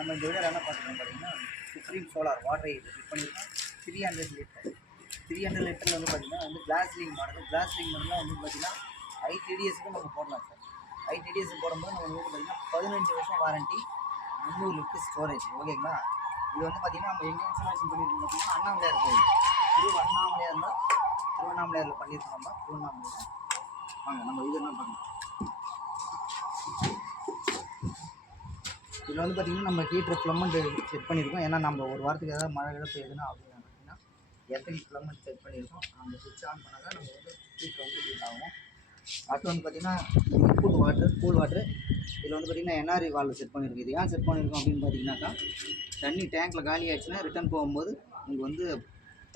நம்ம இந்த வீடியோவில் என்ன பார்த்துக்கோம் பார்த்தீங்கன்னா supreme solar water heater fit பண்ணியிருக்கோம் 300 லிட்டர். 300 லிட்டரில் வந்து பார்த்திங்கன்னா வந்து கிளாஸ்லிங் மாடல். கிளாஸ்லிங் மாடலில் வந்து பார்த்திங்கன்னா ஐடிடிஎஸ்க்கு நம்ம போடலாம் சார். ஐடிடிஎஸ் போடும்போது நம்ம வந்து பார்த்திங்கன்னா 15 வருஷம் வாரண்ட்டி, 300 லிட்டர் ஸ்டோரேஜ். ஓகேங்களா? இது வந்து பார்த்திங்கன்னா நம்ம எங்கே இன்ஸ்டாலேஷன் பண்ணியிருக்கோம் பார்த்தீங்கன்னா அண்ணாமலையார் கோயில். அண்ணாமலையார் இருந்தால் திருவண்ணாமலையாரில் பண்ணியிருக்கோம். நம்ம திருவண்ணாமலையில் வாங்க நம்ம இது என்ன பண்ணலாம். இதில் வந்து பார்த்திங்கன்னா நம்ம ஹீட்ரு ஃப்ளம்மண்ட் செக் பண்ணியிருக்கோம். ஏன்னா நம்ம ஒரு வாரத்துக்கு ஏதாவது மழை கிழப்பு எதுனா அப்படின்னு பார்த்தீங்கன்னா எத்தனை ஃப்ளம்மண்ட் செக் பண்ணியிருக்கோம். அந்த சுவிட்ச் ஆன் பண்ணால் நம்ம வந்து ஹீட்ரு வந்து ஹீட் ஆகும். அடுத்து வந்து பார்த்திங்கன்னா இன்புட் வாட்டர், கூல் வாட்டர். இதில் வந்து பார்த்திங்கன்னா என்ஆர்இ வால்வு செட் பண்ணியிருக்கோம். இது ஏன் செட் பண்ணியிருக்கோம் அப்படின்னு பார்த்தீங்கன்னாக்கா தண்ணி டேங்க்கில் காலி ஆகிடுச்சுன்னா ரிட்டன் போகும்போது உங்களுக்கு வந்து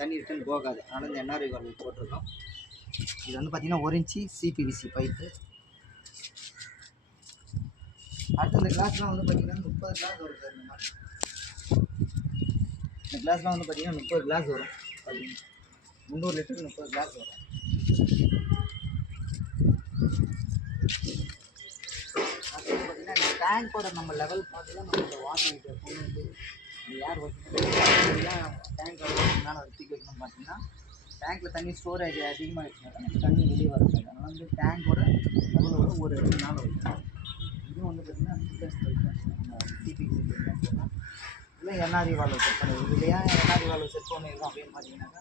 தண்ணி ரிட்டன் போகாது. அதனால் இந்த என்ஆர்இ வால்வு போட்டிருக்கோம். இது வந்து பார்த்திங்கன்னா 1 இன்ச்சு சிபிவிசி பைப்பு. அடுத்து இந்த கிளாஸ்லாம் வந்து பார்த்திங்கன்னா 30 கிளாஸ் வரும் சார். இந்த மாதிரி இந்த கிளாஸ்லாம் வந்து பார்த்திங்கன்னா 30 கிளாஸ் வரும். 300 லிட்டருக்கு 30 கிளாஸ் வரும். அடுத்து பார்த்திங்கன்னா இந்த டேங்கோட நம்ம லெவல் பார்த்து தான் நம்ம இந்த வாட்டர் ஹீட்டர் கொண்டு வந்து இந்த ஏர் வைக்கணும். டேங்க் மேலே தூக்கி வைக்கணும்னு பார்த்தீங்கன்னா டேங்க்கில் தண்ணி ஸ்டோரேஜ் அதிகமாகிடுச்சுனால நம்ம தண்ணி வெளியே வரது. அதனால் வந்து டேங்கோட லெவலோட ஒரு 2 நாள் வைக்கணும். இதுவும் வந்து பார்த்திங்கன்னா சிபிசி போடலாம். இல்லை என்ஆர்இ வால்வு செட் பண்ணிடுவோம். இது ஏன் என்ஆர்இ வால்வு செட் பண்ணிடுவோம் அப்படின்னு பார்த்தீங்கன்னாக்கா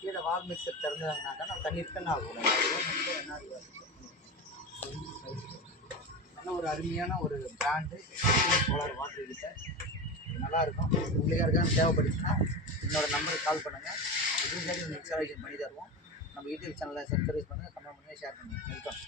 கீழே வால் மிக்சர் திறந்தாங்கனாக்கா நம்ம தண்ணி ரிட்டன் ஆகக்கூடாது. அதுவும் என்ஆர்இ வால்வு செட் பண்ணிடுவோம். நல்ல ஒரு அருமையான ஒரு பிராண்டு சோலார் வாட்டர் ஹீட்டர். நல்லாயிருக்கும். உங்களுக்கு யாருக்கான தேவைப்பட்டுச்சுன்னா என்னோடய நம்பருக்கு கால் பண்ணுங்கள். நம்ம இன்ஸ்டாலேஷன் பண்ணி தருவோம். நம்ம யூடியூப் சேனலில் சப்ஸ்கிரைப் பண்ணுங்கள், கமெண்ட் பண்ணுங்கள், ஷேர் பண்ணுங்கள். வெல்கம்.